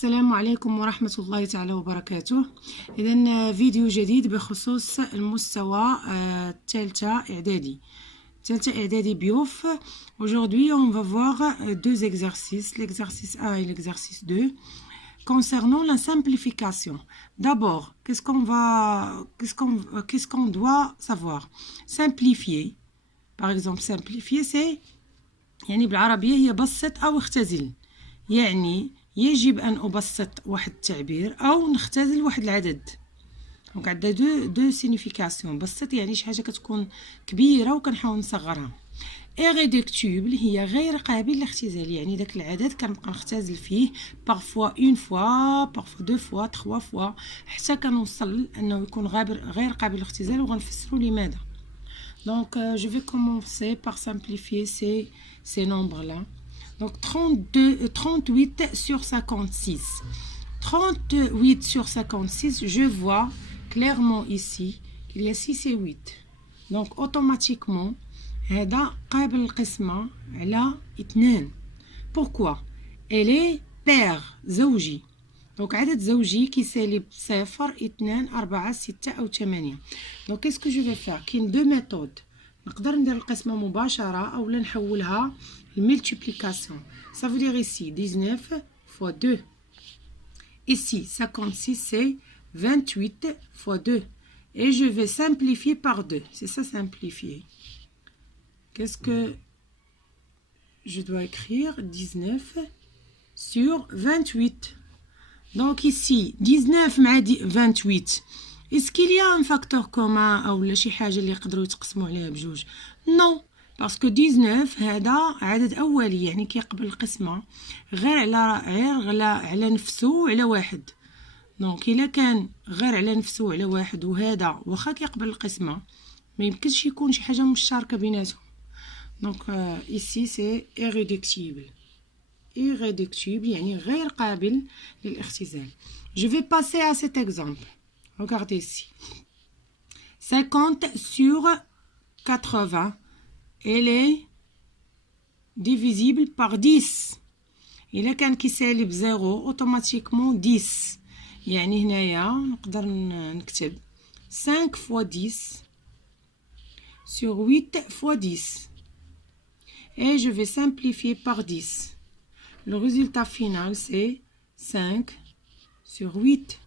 السلام عليكم ورحمة الله تعالى وبركاته. إذن فيديو جديد بخصوص المستوى الثالثة إعدادي بيوف. Aujourd'hui on va voir deux exercices, l'exercice 1 et l'exercice 2 concernant la simplification. D'abord, qu'est-ce qu'on doit savoir? Simplifier. Par exemple, simplifier c'est يعني بالعربية هي بسط أو اختزل. يعني يجب أن أبسط واحد التعبير أو نختزل واحد العدد. دونك عندنا دو سينيفيكاسيون. بسط يعني شي حاجة كتكون كبيرة وكنحاول نصغرها. إيريدكتيبل هي غير قابل للاختزال، يعني داك العدد كنبقى نختزل فيه بارفوا اون فوا، بارفوا دو فوا، تخوا فوا، حتى كنوصل أنه يكون غير قابل للاختزال، وغنفسروا لماذا. Donc je vais commencer par simplifier ces nombres-là. Donc 38 sur 56. 38 sur 56, je vois clairement ici qu'il y a 6 et 8. Donc automatiquement, هذا قابل للقسمة على 2. Pourquoi? Elle est paire, زوجي. Donc عدد زوجي كيسالي 0 2 4 6 أو 8. Donc qu'est-ce que je vais faire? كاين deux méthodes. نقدر ندير القسمة مباشرة أو نحولها multiplication. Ça veut dire ici 19 fois 2. Ici 56 c'est 28 fois 2. Et je vais simplifier par 2. C'est ça simplifier. Qu'est-ce que je dois écrire? 19 sur 28. Donc ici 19 مع 28. Est-ce qu'il y a un facteur commun أو شي حاجة اللي يقدروا يتقسموا عليها بجوج؟ Non. باسكو 19 هذا عدد أولي، يعني كيقبل القسمة غير على نفسه وعلى واحد. دونك إلا كان غير على نفسه وعلى واحد وهذا واخا كيقبل القسمة ما يمكنش يكون شي حاجة مشتركة بيناتهم. دونك ici c'est irréductible. Irréductible يعني غير قابل للاختزال. Je vais passer à cet exemple. Regardez ici. 50 sur 80. Elle est divisible par 10. إلا كان كيسالي بزيرو اوتوماتيكمون 10. يعني هنايا نقدر نكتب 5 fois 10 sur 8 fois 10. Et je vais simplifier par 10. Le résultat final c'est 5 sur 8.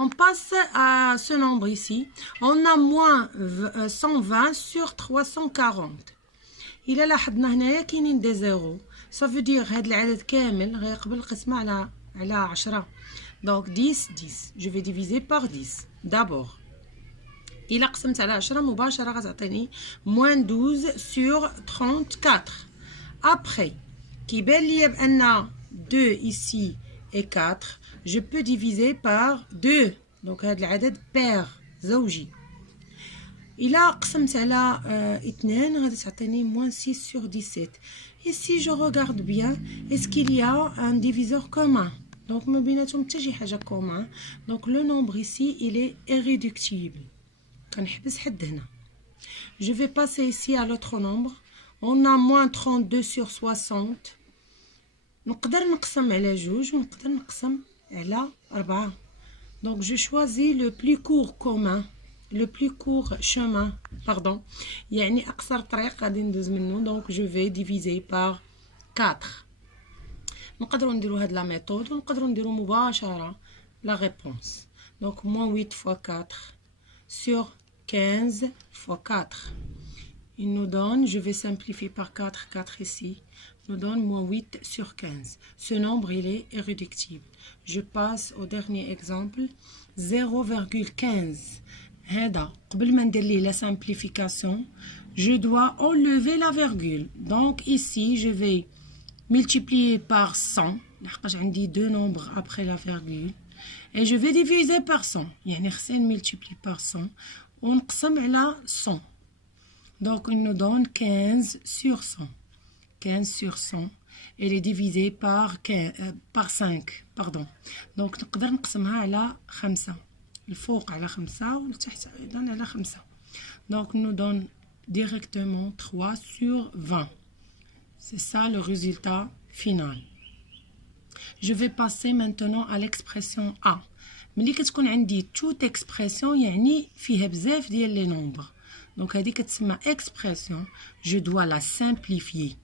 On passe à ce nombre ici. On a moins 120 sur 340. إلا لاحظنا هنايا كاينين دي زيرو. Ça veut dire هاد العدد كامل غيقبل القسمة على 10. Donc 10 10. Je vais diviser par 10. D'abord. إلا قسمت على 10 مباشرة غتعطيني moins 12 sur 34. Après كيبان ليا بأن 2 ici et 4. Je peux diviser par 2. Donc هذا العدد pair زوجي. إلا قسمت على 2 غادي تعطيني moins 6 sur 17. Ici je regarde bien. Est-ce qu'il y a un diviseur commun? Donc ما بيناتهم حتى شي حاجة commun. Donc le nombre ici il est irréductible. كنحبس حد هنا. Je vais passer ici à l'autre nombre. On a moins 32 sur 60. نقدر نقسم على جوج ونقدر نقسم على 4. Donc je choisis le plus court commun, le plus court chemin, pardon. يعني أقصر طريق غادي ندوز منه. Donc je vais diviser par 4. نقدروا نديروا هاد لا ميثود ونقدروا نديروا مباشرة la réponse. Donc moins 8 fois 4 sur 15 fois 4. Il nous donne, je vais simplifier par 4, 4 ici, nous donne moins 8 sur 15. Ce nombre, il est irréductible. Je passe au dernier exemple, 0,15. هذا قبل ما ندير ليه la simplification, je dois enlever la virgule. Donc ici, je vais multiplier par 100. لحقاش عندي deux nombres après la virgule. Et je vais diviser par 100. يعني خصني multiplier par 100 ونقسم على 100. Donc, il nous donne 15 sur 100. 15 sur 100. Elle est divisée par 5. Pardon. Donc, نقدر نقسمها على 5. الفوق على 5 والتحت أيضا على 5. Donc, il nous donne directement 3 sur 20. C'est ça le résultat final. Je vais passer maintenant à l'expression A. ملي كتكون عندي toute expression يعني فيها بزاف ديال لي nombres. Donc هذه كتسمى expression. Je dois la simplifier.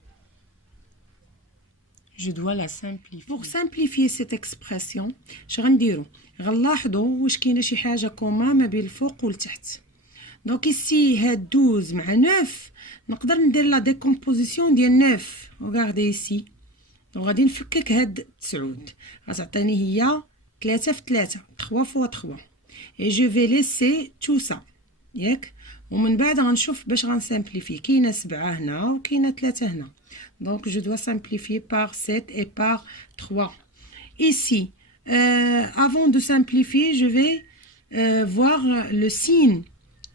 Je dois la simplifier. Pour simplifier cette expression, اش غنديرو؟ غنلاحظوا واش كاينه شي حاجه كوما ما بين الفوق والتحت. دونك ici هاد 12 مع 9 نقدر ندير لا ديكومبوزيسيون ديال 9. وغاردي ici. دونك غادي نفكك هاد 9 غتعطيني هي 3 في 3 3 فوا 3 et je vais laisser tout ça ياك. ومن بعد غنشوف باش غنسامبليفي. كاينه 7 هنا وكاينه 3 هنا. Donc je dois simplifier par 7 et par 3. Ici, avant de simplifier, je vais voir le signe.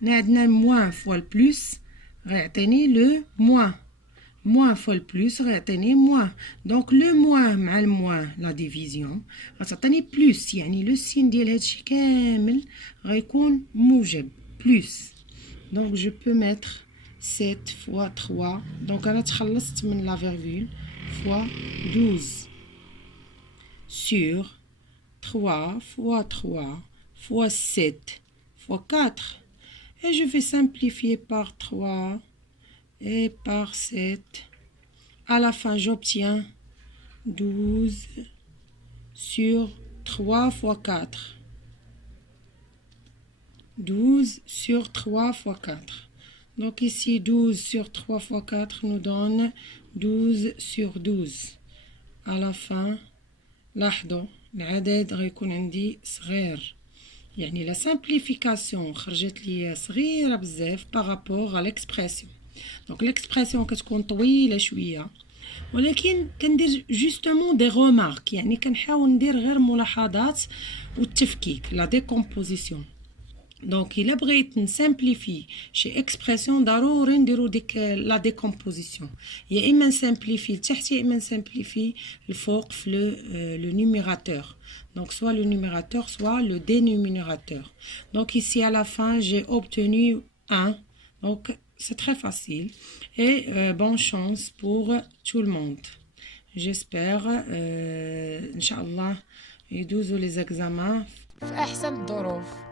Nous moins fois le plus, réatteindre le moins. Moins fois le plus, réatteindre moins. Donc le moins مع le moins, la division, réatteindre plus. يعني le signe ديال هادشي كامل غيكون موجب plus. Donc je peux mettre 7 fois 3. Donc أنا تخلصت من la virgule fois 12 sur 3 fois 3 fois 7 fois 4. Et je vais simplifier par 3 et par 7. À la fin, j'obtiens 12 sur 3 fois 4. 12 sur 3 fois 4. Donc ici 12 sur 3 fois 4 nous donne 12 sur 12. À la fin لاحظوا العدد غيكون عندي صغير. يعني لا سامبليفيكاسيون خرجت لي صغيره بزاف بارابور على ليكسبرسيون. دونك ليكسبرسيون كتكون طويله شويه ولكن كندير جوستومون دي رومارك. يعني كنحاول ندير غير ملاحظات والتفكيك لا ديكومبوزيسيون. دونك الا بغيت نسامبليفي شي اكسبرسيون ضروري نديرو ديك لا ديكومبوزيسيون. يا اما نسامبليفي لتحت يا اما نسامبليفي الفوق في لو نيميراتور. Donc soit le numérateur soit le dénominateur. Donc ici à la fin j'ai obtenu 1. Donc c'est très facile et bonne chance pour tout le monde. J'espère Inch'Allah يدوزوا les examens في أحسن الظروف.